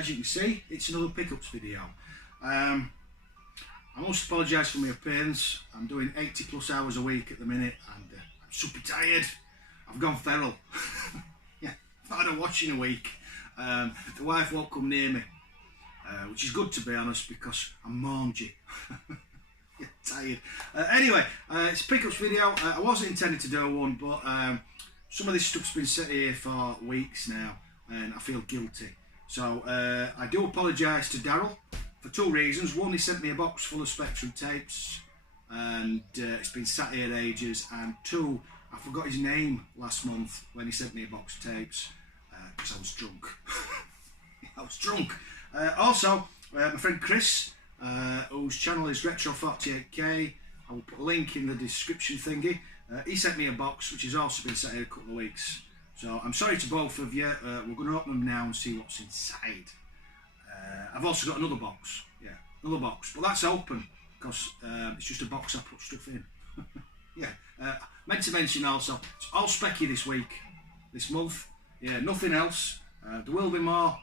as you can see, it's another pickups video. I must apologise for my appearance. I'm doing 80 plus hours a week at the minute and I'm super tired. I've gone feral. Yeah, I've not had a wash in a week. The wife won't come near me, which is good to be honest because I'm mangy. Yeah, tired. Anyway, it's a pickups video. I wasn't intending to do one, but some of this stuff's been set here for weeks now and I feel guilty. So I do apologise to Daryl for two reasons. One, he sent me a box full of Spectrum tapes and it's been sat here ages, and two, I forgot his name last month when he sent me a box of tapes because I was drunk. I was drunk. Also, my friend Chris, whose channel is Retro48K, I will put a link in the description thingy. He sent me a box which has also been sat here a couple of weeks. So I'm sorry to both of you. We're going to open them now and see what's inside. I've also got another box. Yeah, another box. But that's open because it's just a box I put stuff in. Yeah. Meant to mention also, it's all specky this week, this month. Yeah, nothing else. There will be more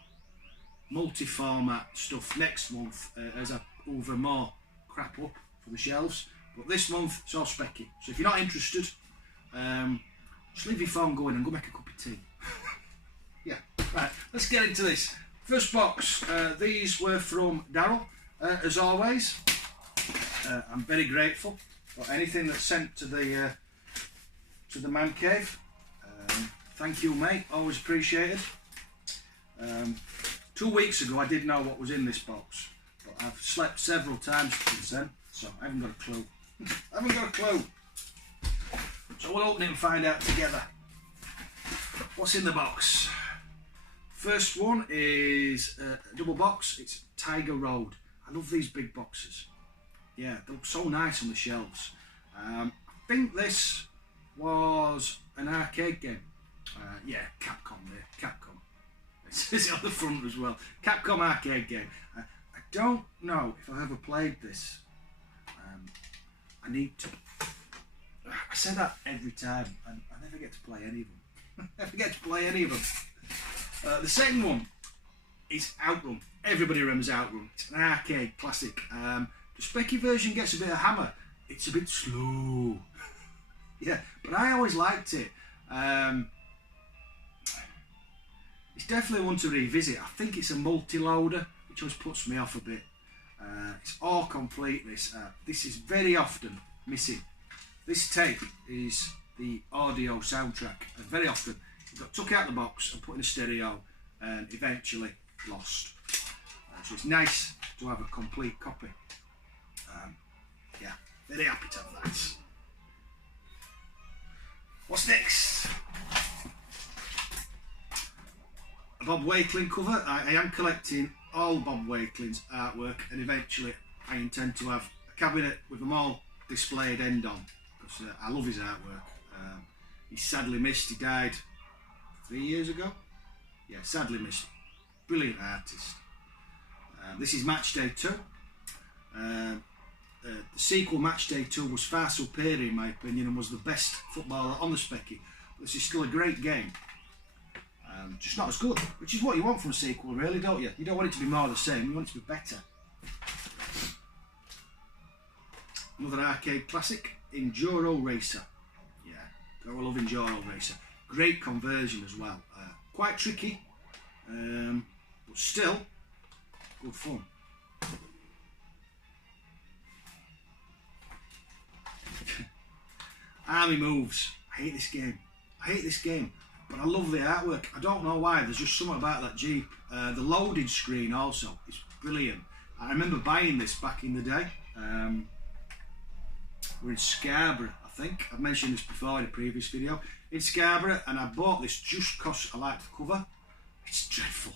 multi-format stuff next month as I hoover more crap up for the shelves. But this month, it's all specky. So if you're not interested, just leave your phone going and go make a cup of tea. Yeah, right, let's get into this. First box, these were from Daryl, as always. I'm very grateful for anything that's sent to the man cave. Thank you, mate, always appreciated. 2 weeks ago I did know what was in this box, but I've slept several times since then, so I haven't got a clue. I haven't got a clue. So we'll open it and find out together what's in the box. First one is a double box. It's Tiger Road. I love these big boxes. Yeah, they look so nice on the shelves. I think this was an arcade game. Yeah, Capcom there, Capcom. It says it on the front as well. Capcom arcade game. I don't know if I've ever played this. I need to. I say that every time and I never get to play any of them. Never get to play any of them. The second one is Outrun. Everybody remembers Outrun. It's an arcade classic. The specky version gets a bit of hammer. It's a bit slow. Yeah, but I always liked it. It's definitely one to revisit. I think it's a multi-loader, which always puts me off a bit. It's all complete, this. This is very often missing. This tape is the audio soundtrack, and very often it got took out of the box and put in a stereo and eventually lost. So it's nice to have a complete copy. Yeah, very happy to have that. What's next? A Bob Wakeling cover. I am collecting all Bob Wakeling's artwork, and eventually I intend to have a cabinet with them all displayed end on, because I love his artwork. He's sadly missed. He died 3 years ago. Yeah, sadly missed. Brilliant artist. This is Match Day 2. The sequel, Match Day 2, was far superior in my opinion and was the best footballer on the specky. This is still a great game. Just not as good, which is what you want from a sequel, really, don't you? You don't want it to be more of the same, you want it to be better. Another arcade classic, Enduro Racer. Yeah, I love Enduro Racer. Great conversion as well. Quite tricky, but still good fun. Army Moves. I hate this game. I hate this game. But I love the artwork. I don't know why. There's just something about that Jeep. The loading screen also is brilliant. I remember buying this back in the day. We're in Scarborough, I think. I've mentioned this before in a previous video. In Scarborough, and I bought this just because I liked the cover. It's dreadful.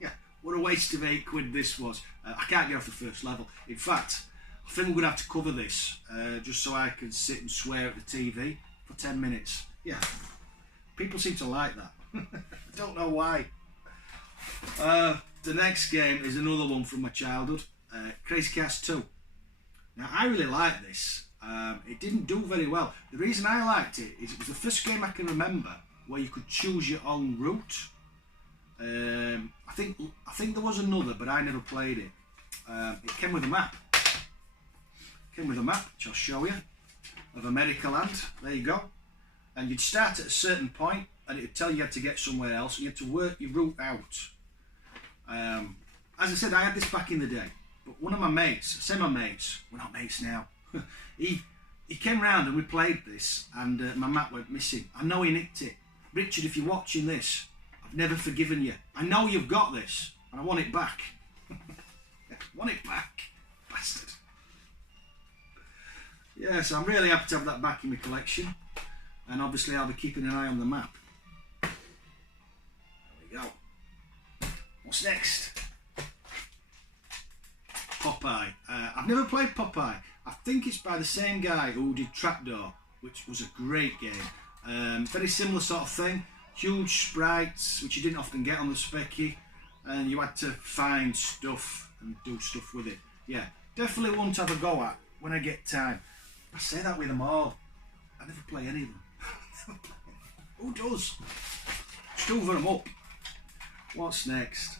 Yeah, what a waste of £8 this was. I can't get off the first level. In fact, I think we're going to have to cover this just so I can sit and swear at the TV for 10 minutes. Yeah. People seem to like that. I don't know why. The next game is another one from my childhood, Crazy Cast 2. Now I really like this. It didn't do very well. The reason I liked it is it was the first game I can remember where you could choose your own route. I think there was another, but I never played it. It came with a map. Which I'll show you, of America land. There you go. And you'd start at a certain point, and it would tell you had to get somewhere else. You had to work your route out. As I said, I had this back in the day, but one of my mates, I say my mates, we're not mates now. he came round and we played this, and my map went missing. I know he nicked it. Richard, if you're watching this, I've never forgiven you. I know you've got this, and I want it back. Want it back, bastard. Yeah, so I'm really happy to have that back in my collection, and obviously I'll be keeping an eye on the map. There we go. What's next? Popeye. I've never played Popeye. I think it's by the same guy who did Trapdoor, which was a great game. Very similar sort of thing. Huge sprites, which you didn't often get on the Specky, and you had to find stuff and do stuff with it. Yeah, definitely one to have a go at when I get time. I say that with them all. I never play any of them. Who does? Just hoover them up. What's next?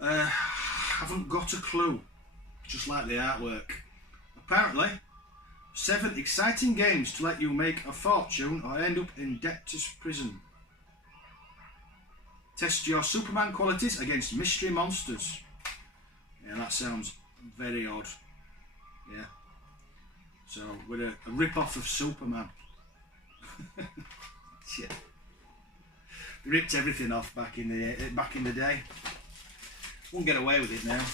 Haven't got a clue. Just like the artwork. Apparently, 7 exciting games to let you make a fortune or end up in debtor's prison. Test your Superman qualities against mystery monsters. Yeah, that sounds very odd. Yeah. So, with a rip-off of Superman. Shit. They ripped everything off back in the day. Won't get away with it now.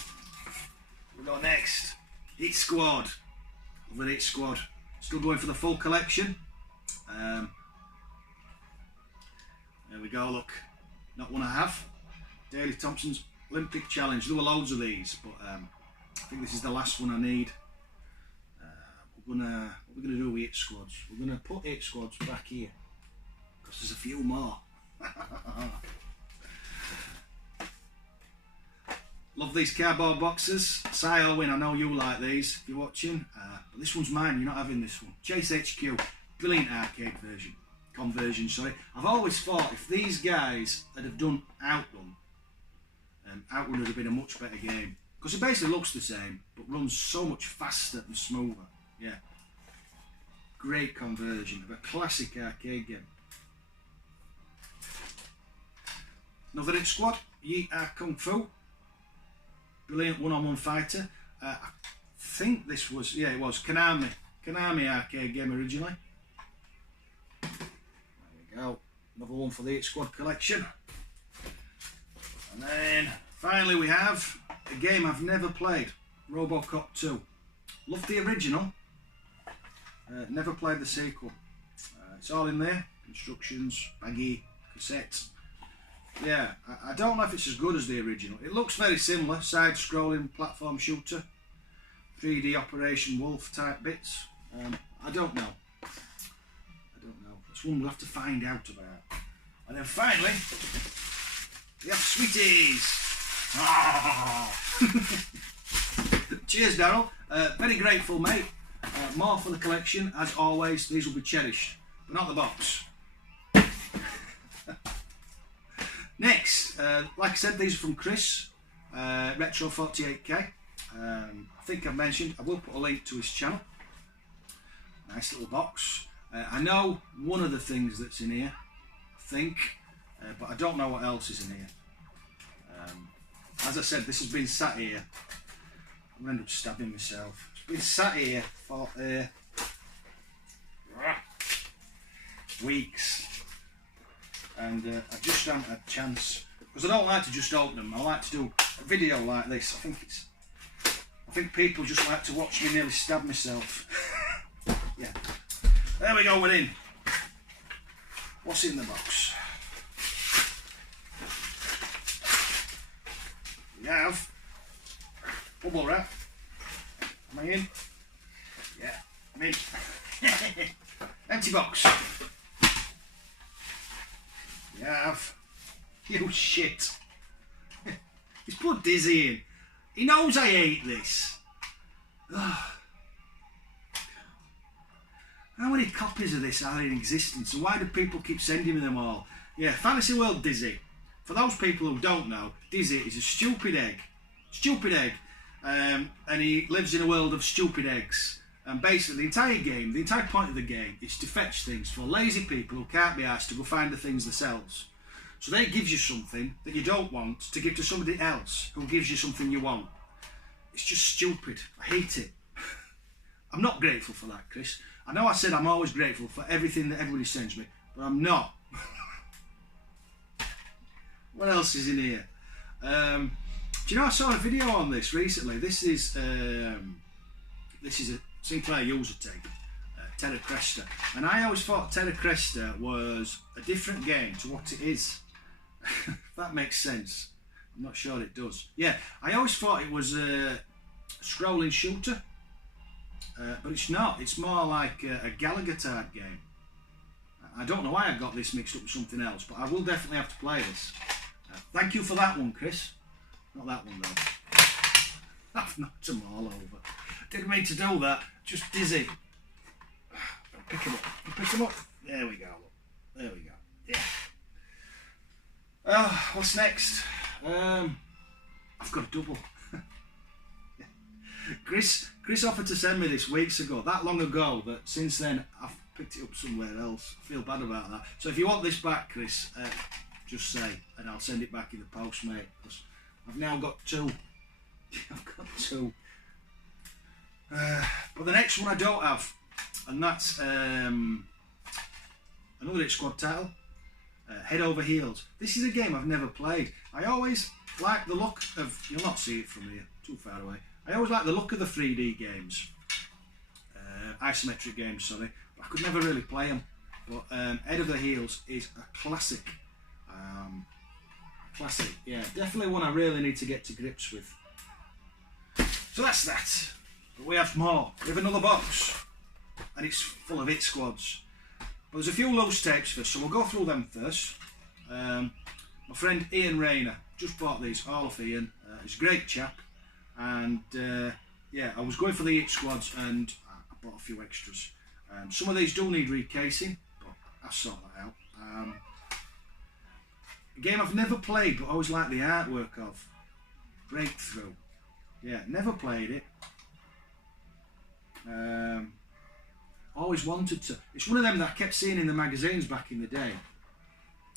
We got next. Hit Squad. Over Hit Squad. Still going for the full collection. There we go, look. Not one I have. Daley Thompson's Olympic Challenge. There were loads of these, but I think this is the last one I need. What we're gonna do with 8 squads? We're gonna put 8 squads back here because there's a few more. Love these cardboard boxes. Si Owen, I know you like these if you're watching. But this one's mine. You're not having this one. Chase HQ, brilliant arcade conversion. Sorry. I've always thought if these guys had have done Outrun, Outrun would have been a much better game because it basically looks the same but runs so much faster and smoother. Yeah, great conversion of a classic arcade game. Another Hit Squad, Yeet Are Kung Fu. Brilliant one-on-one fighter. I think this was, yeah, it was Konami arcade game originally. There we go. Another one for the Hit Squad collection. And then finally we have a game I've never played, RoboCop 2. Loved the original. Never played the sequel. It's all in there. Instructions, baggy, cassette. Yeah, I don't know if it's as good as the original. It looks very similar. Side-scrolling platform shooter. 3D Operation Wolf type bits. I don't know. It's one we'll have to find out about. And then finally, we have Sweeties. Cheers, Daryl. Very grateful, mate. More for the collection, as always. These will be cherished, but not the box. Next, like I said, these are from Chris, Retro 48K. I think I've mentioned, I will put a link to his channel. Nice little box. I know one of the things that's in here, I think, but I don't know what else is in here. As I said, this has been sat here. I'm going to end up stabbing myself. It's been sat here for weeks. And I just haven't had a chance because I don't like to just open them. I like to do a video like this. I think people just like to watch me nearly stab myself. Yeah. There we go. We're in. What's in the box? We have bubble wrap. Am I in? Yeah, I'm in. Empty box. We have, you shit. He's put Dizzy in. He knows I hate this. Ugh. How many copies of this are in existence and why do people keep sending me them all? Yeah, Fantasy World Dizzy. for those people who don't know, Dizzy is a stupid egg. Stupid egg. And he lives in a world of stupid eggs. And basically the entire game, the entire point of the game is to fetch things for lazy people who can't be asked to go find the things themselves. So they give you something that you don't want to give to somebody else who gives you something you want. It's just stupid. I hate it. I'm not grateful for that, Chris. I know I said I'm always grateful for everything that everybody sends me, but I'm not. What else is in here? Do you know, I saw a video on this recently. This is a Sinclair user tape, Terra Cresta, and I always thought Terra Cresta was a different game to what it is. If that makes sense. I'm not sure it does. Yeah, I always thought it was a scrolling shooter, but it's not. It's more like a Gallagher type game. I don't know why I got this mixed up with something else, but I will definitely have to play this. Thank you for that one, Chris. Not that one though. I've knocked them all over. Didn't mean to do that. Just Dizzy. Pick him up. Pick him up. There we go. There we go. Yeah. What's next? I've got a double. Chris offered to send me this weeks ago, that long ago, that since then I've picked it up somewhere else. I feel bad about that. So if you want this back, Chris, just say, and I'll send it back in the post, mate. Because I've now got two. I've got two. But the next one I don't have, and that's another Hit Squad title, Head Over Heels. This is a game I've never played. I always like the look of, you'll not see it from here, too far away. I always like the look of the 3D games, isometric games, sorry, but I could never really play them. But Head Over Heels is a classic. Classic, yeah, definitely one I really need to get to grips with. So that's that. But we have more. We have another box, and it's full of Hit Squads. But there's a few loose tapes first, so we'll go through them first. My friend Ian Rayner just bought these, all of Ian. He's a great chap, and yeah, I was going for the Hit Squads, and I bought a few extras. Some of these do need recasing, but I'll sort that out. A game I've never played, but I always like the artwork of. Breakthrough. Yeah, never played it. Always wanted to. It's one of them that I kept seeing in the magazines back in the day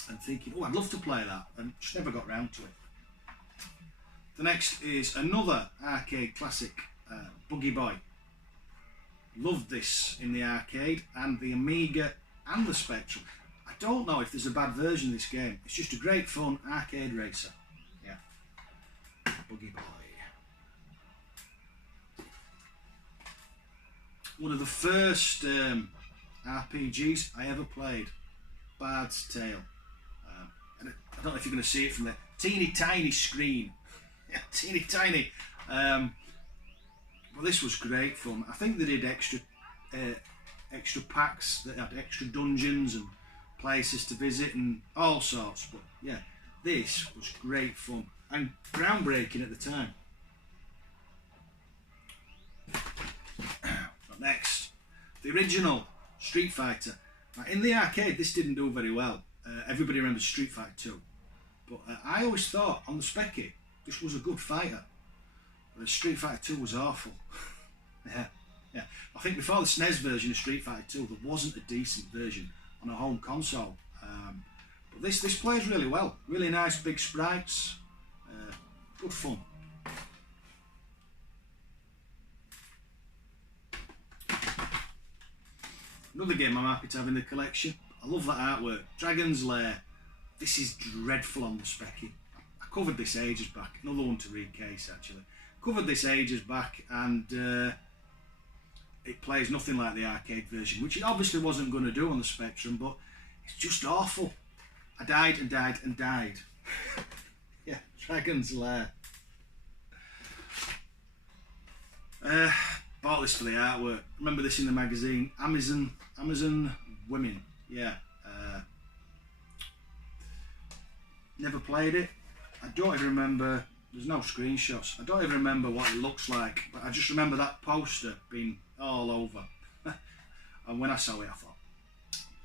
and thinking, oh, I'd love to play that, and just never got round to it. The next is another arcade classic, Buggy Boy. Loved this in the arcade and the Amiga and the Spectrum. I don't know if there's a bad version of this game. It's just a great fun arcade racer. Yeah. Buggy Boy. One of the first RPGs I ever played. Bard's Tale. And I don't know if you're going to see it from there. Teeny tiny screen. Yeah, teeny tiny. But this was great fun. I think they did extra packs that had extra dungeons and places to visit and all sorts. But yeah, this was great fun and groundbreaking at the time. Next, the original Street Fighter. Now, in the arcade, this didn't do very well. Everybody remembers Street Fighter 2. But I always thought, on the Specky, this was a good fighter. But Street Fighter 2 was awful. Yeah. I think before the SNES version of Street Fighter 2, there wasn't a decent version on a home console. But this plays really well. Really nice big sprites. Good fun. Another game I'm happy to have in the collection. I love that artwork. Dragon's Lair. This is dreadful on the Specky. I covered this ages back. Another one to recase actually. Covered this ages back, and it plays nothing like the arcade version, which it obviously wasn't going to do on the Spectrum, but it's just awful. I died and died and died. Yeah, Dragon's Lair. Bought this for the artwork. Remember this in the magazine, Amazon Women. Yeah. Never played it. I don't even remember. There's no screenshots. I don't even remember what it looks like. But I just remember that poster being all over. And when I saw it, I thought,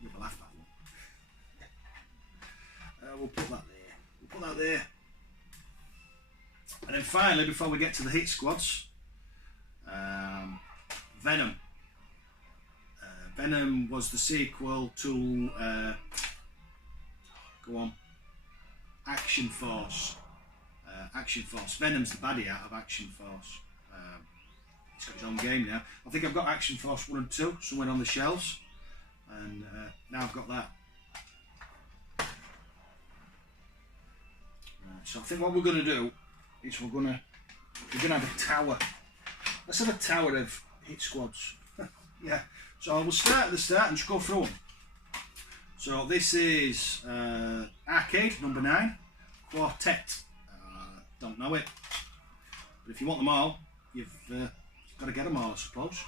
we'll have that one. We'll put that there. We'll Put that there. And then finally, before we get to the hit squads, Venom. Venom was the sequel to Action Force. Action Force. Venom's the baddie out of Action Force. He's got his own game now. I think I've got Action Force 1 and 2 somewhere on the shelves, and now I've got that. So I think what we're going to do is we're going to have a tower. Let's have a tower of hit squads. Yeah. So we'll start at the start and just go through them. So this is Arcade number 9, Quartet. Don't know it, but if you want them all, you've got to get them all, I suppose.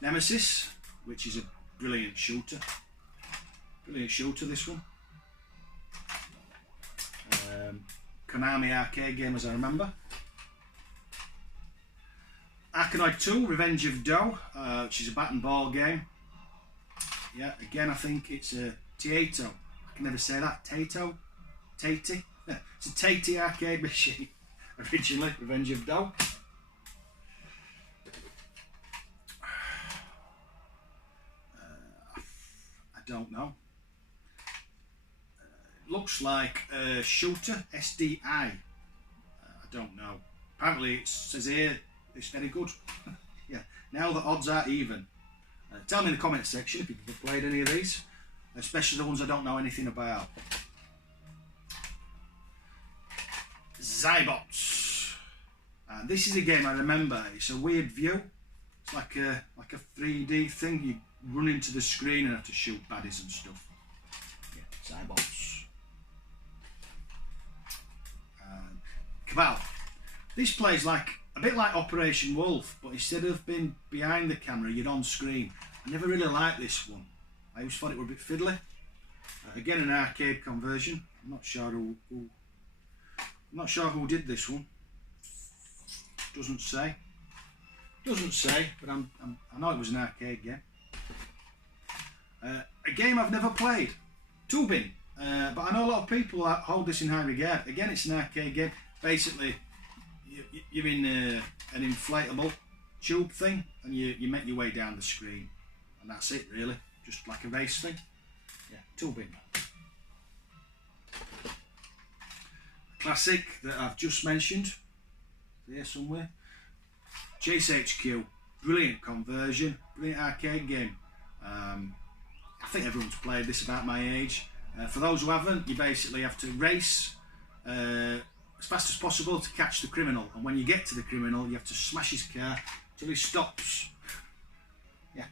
Nemesis, which is a brilliant shooter. Brilliant shooter, this one. Konami arcade game, as I remember. Arkanoid 2, Revenge of Dough, which is a bat and ball game. Yeah, again, I think it's a Taito. I can never say that. Taito? Tatey? Yeah, it's a Tatey arcade machine. Originally, Revenge of Dough. I don't know. Looks like a shooter, SDI. I don't know. Apparently it says here it's very good. Yeah. Now the odds are even. Tell me in the comment section if you've played any of these, especially the ones I don't know anything about. Zybots. This is a game I remember. It's a weird view. It's like a 3D thing. You run into the screen and have to shoot baddies and stuff. Yeah, Zybots. Cabal. This plays like a bit like Operation Wolf, but instead of being behind the camera, you're on screen. I never really liked this one. I always thought it was a bit fiddly. Again, an arcade conversion. I'm not sure who did this one. Doesn't say. Doesn't say, but I know it was an arcade game. A game I've never played. Tubing. But I know a lot of people hold this in high regard. Again, it's an arcade game. Basically, you're in an inflatable tube thing, and you make your way down the screen, and that's it really, just like a race thing. Yeah, tubing. Classic that I've just mentioned, there somewhere. Chase HQ, brilliant conversion, brilliant arcade game. I think everyone's played this about my age. For those who haven't, you basically have to race as fast as possible to catch the criminal, and when you get to the criminal you have to smash his car till he stops. Yeah.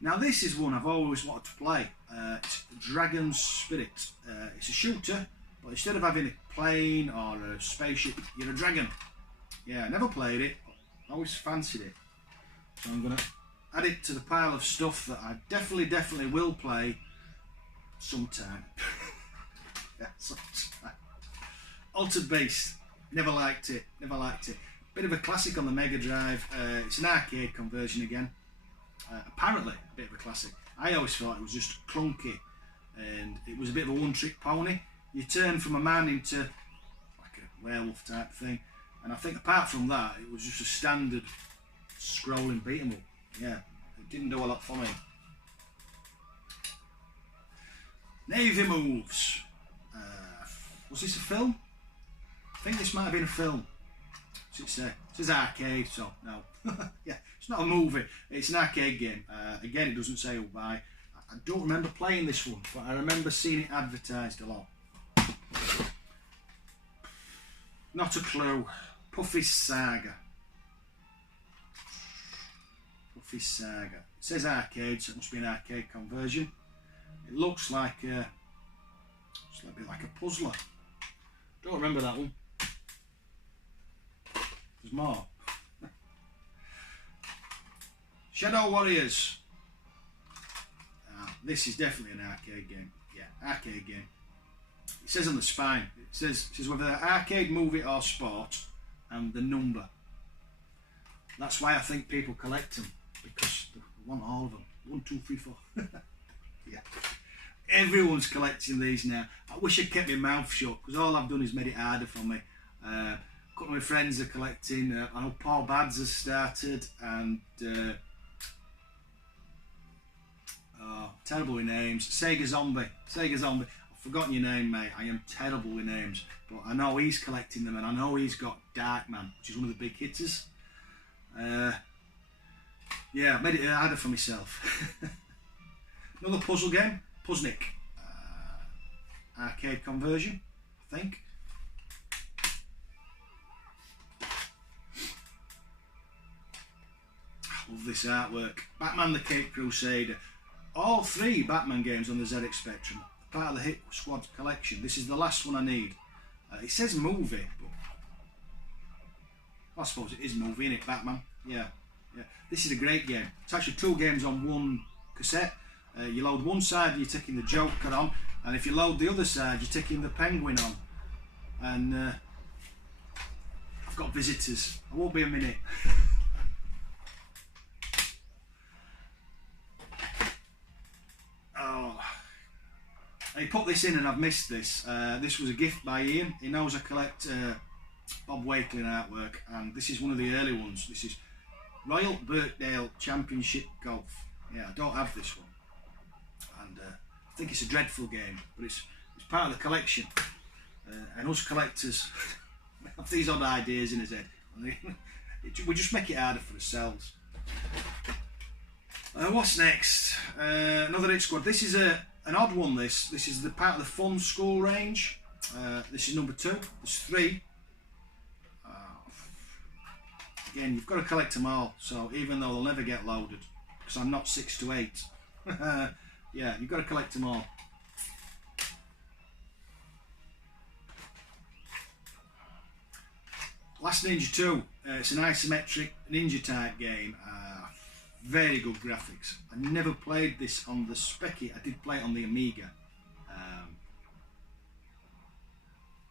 Now this is one I've always wanted to play. It's Dragon's Spirit. It's a shooter, but instead of having a plane or a spaceship, you're a dragon. Yeah, I never played it, but I always fancied it. So I'm going to add it to the pile of stuff that I definitely will play sometime. Yeah, sometime. Altered Beast, never liked it, never liked it. Bit of a classic on the Mega Drive. It's an arcade conversion again. Apparently a bit of a classic. I always thought it was just clunky, and it was a bit of a one-trick pony. You turn from a man into like a werewolf type thing, and I think apart from that, it was just a standard scrolling beat 'em up. Yeah, it didn't do a lot for me. Navy Moves. Was this a film? I think this might have been a film. It says arcade, so no. Yeah, it's not a movie, it's an arcade game. Again, it doesn't say who by. I don't remember playing this one, but I remember seeing it advertised a lot. Not a clue. Puffy's Saga. Puffy's Saga. It says arcade, so it must be an arcade conversion. It looks like a bit like a puzzler. Don't remember that one. There's more. Shadow Warriors. This is definitely an arcade game. Yeah, arcade game. It says on the spine. It says whether they're arcade, movie or sport, and the number. That's why I think people collect them, because they want all of them. 1, 2, 3, 4. Yeah. Everyone's collecting these now. I wish I'd kept my mouth shut, because all I've done is made it harder for me. A couple of my friends are collecting. I know Paul Bads has started, and terrible with names. Sega Zombie. I've forgotten your name, mate. I am terrible with names, but I know he's collecting them, and I know he's got Darkman, which is one of the big hitters. Yeah, I made it harder for myself. Another puzzle game, Puzznick. Arcade conversion, I think. I love this artwork. Batman the Caped Crusader. All 3 Batman games on the ZX Spectrum, part of the Hit Squad collection. This is the last one I need. It says movie, but I suppose it is movie, innit? Batman. Yeah. This is a great game. It's actually 2 games on one cassette. You load one side, you're taking the Joker on, and if you load the other side, you're taking the Penguin on. And I've got visitors. I won't be a minute. Oh, he put this in and I've missed this. This was a gift by Ian. He knows I collect Bob Wakelin artwork, and this is one of the early ones. This is Royal Birkdale Championship Golf. Yeah, I don't have this one, and I think it's a dreadful game, but it's part of the collection. And us collectors have these odd ideas in his head. We just make it harder for ourselves. What's next? Another Hit Squad. This is an odd one. This is the part of the Fun School range. This is number 2. There's 3. Again, you've got to collect them all. So even though they'll never get loaded, because I'm not 6 to 8. Yeah, you've got to collect them all. Last Ninja 2. It's an isometric ninja type game. Very good graphics. I never played this on the Specky. I did play it on the Amiga.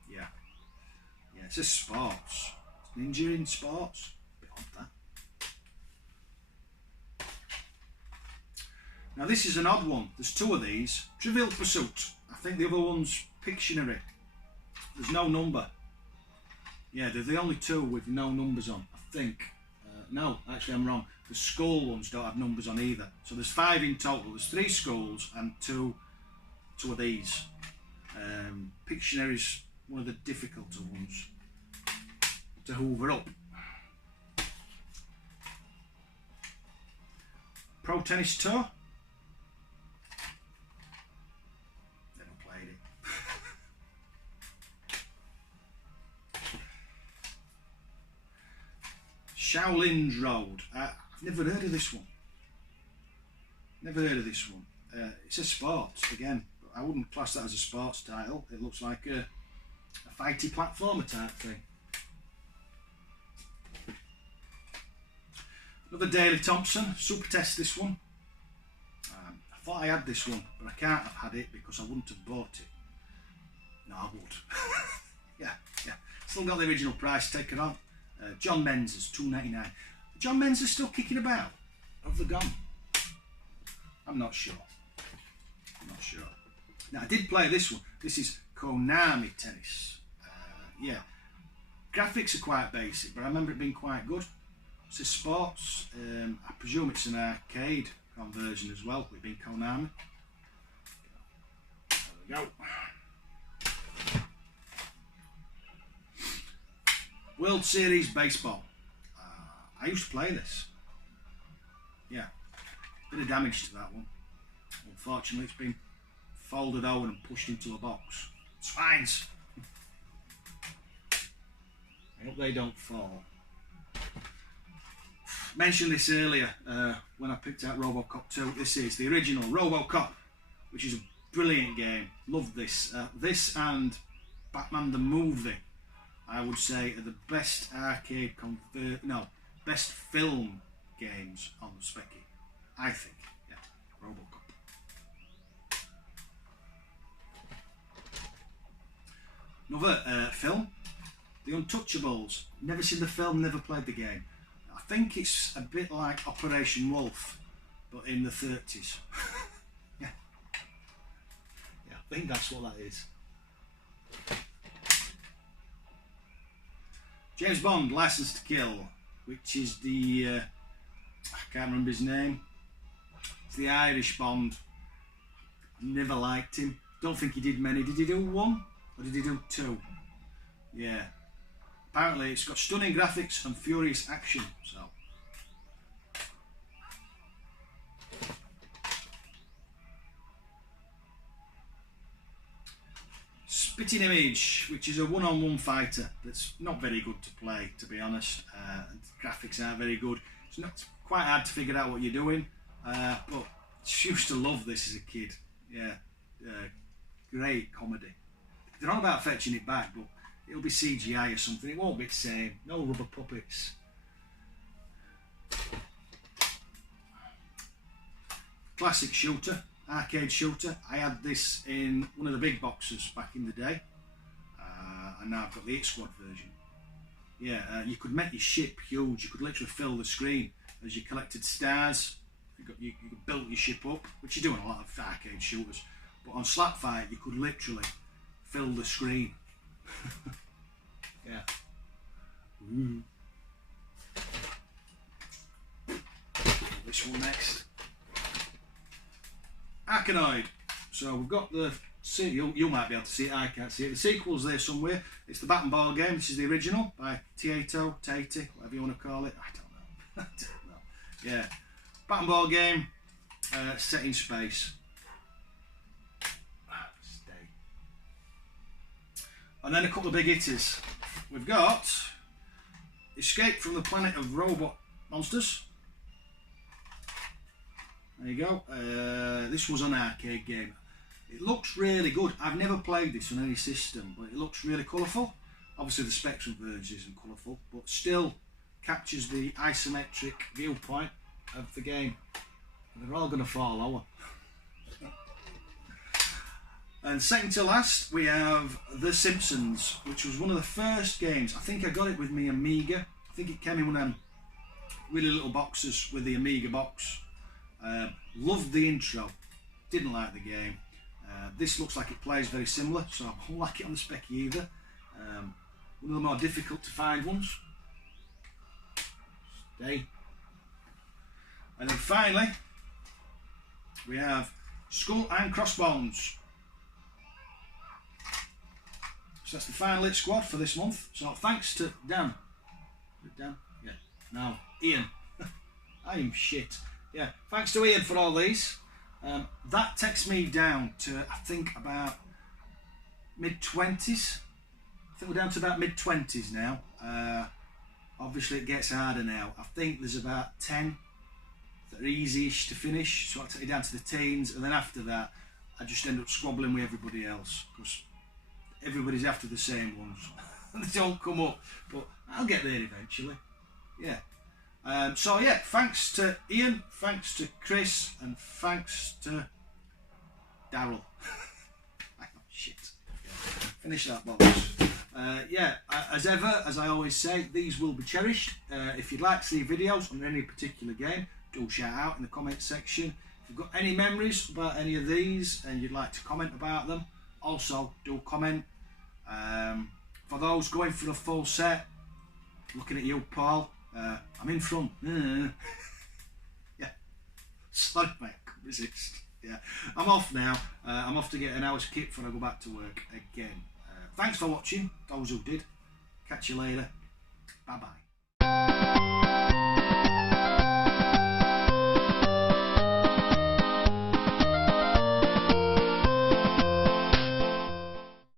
Yeah, it says sports. It's ninja in sports. A bit odd that. Now this is an odd one. There's 2 of these. Trivial Pursuit. I think the other one's Pictionary. There's no number. Yeah, they're the only 2 with no numbers on, I think. No, actually I'm wrong. The skull ones don't have numbers on either. So there's 5 in total. There's 3 skulls and 2 of these. Pictionary's one of the difficult ones to hoover up. Pro Tennis Tour. Never played it. Shaolin's Road. I've never heard of this one. It says sports again, but I wouldn't class that as a sports title. It looks like a fighty platformer type thing. Another Daley Thompson, Super Test this one. I thought I had this one, but I can't have had it because I wouldn't have bought it. No, I would. yeah. Still got the original price taken on. John Menzer's, $2.99. John Menzer's still kicking about. Have they gone? I'm not sure. Now I did play this one. This is Konami Tennis. Yeah, graphics are quite basic, but I remember it being quite good. It says sports. I presume it's an arcade conversion as well. With being Konami. There we go. World Series Baseball. I used to play this. Yeah, bit of damage to that one. Unfortunately, it's been folded over and pushed into a box. Swines! I hope they don't fall. Mentioned this earlier when I picked out Robocop 2. This is the original Robocop, which is a brilliant game. Love this. This and Batman the Movie, I would say, are the best best film games on the Specky. I think, yeah, Robocop. Another film, The Untouchables. Never seen the film, never played the game. I think it's a bit like Operation Wolf, but in the 30s. Yeah, think that's what that is. James Bond, License to Kill, which is the, I can't remember his name. It's the Irish Bond. Never liked him. Don't think he did many. Did he do one? Or did he do two? Yeah. Apparently it's got stunning graphics and furious action, so. Spitting Image, which is a one-on-one fighter that's not very good to play, to be honest. And the graphics aren't very good. It's not quite hard to figure out what you're doing, but I used to love this as a kid. Yeah, great comedy. They're on about fetching it back, but it'll be CGI or something. It won't be the same. No rubber puppets. Classic shooter. Arcade shooter. I had this in one of the big boxes back in the day, and now I've got the 8 squad version. Yeah, you could make your ship huge. You could literally fill the screen as you collected stars. You built your ship up, which you do in a lot of arcade shooters. But on Slapfight, you could literally fill the screen. Yeah. Ooh. This one next. Arkanoid. So we've got the, you might be able to see it, I can't see it. The sequel's there somewhere. It's the Bat and Ball game. This is the original by Taito, whatever you want to call it. I don't know. I don't know. Yeah. Bat and Ball game, set in space. Stay. And then a couple of big hitters. We've got Escape from the Planet of Robot Monsters. There you go. This was an arcade game. It looks really good. I've never played this on any system, but it looks really colourful. Obviously the Spectrum version isn't colourful, but still captures the isometric viewpoint of the game. And they're all going to fall over. And second to last, we have The Simpsons, which was one of the first games. I think I got it with my Amiga. I think it came in one of them really little boxes with the Amiga box. Loved the intro, didn't like the game. This looks like it plays very similar, so I won't like it on the spec either. One of the more difficult to find ones. Stay. And then finally, we have Skull and Crossbones. So that's the final hit squad for this month. So thanks to Dan. Dan? Yeah. No, Ian. I am shit. Yeah, thanks to Ian for all these. That takes me down to, I think, about mid-20s. I think we're down to about mid-20s now. Obviously it gets harder now. I think there's about 10 that are easy-ish to finish, so I'll take you down to the teens, and then after that I just end up squabbling with everybody else, because everybody's after the same ones. They don't come up, but I'll get there eventually. Yeah. So yeah, thanks to Ian, thanks to Chris, and thanks to Daryll. Oh, shit. Yeah. Finish that box. Yeah, as ever, as I always say, these will be cherished. If you'd like to see videos on any particular game, do shout out in the comments section. If you've got any memories about any of these and you'd like to comment about them, also do comment. For those going for the full set, looking at you, Paul, I'm in front. Yeah, sorry mate, I couldn't resist. Yeah, I'm off now. I'm off to get an hour's kit before I go back to work again. Thanks for watching, those who did. Catch you later. Bye bye.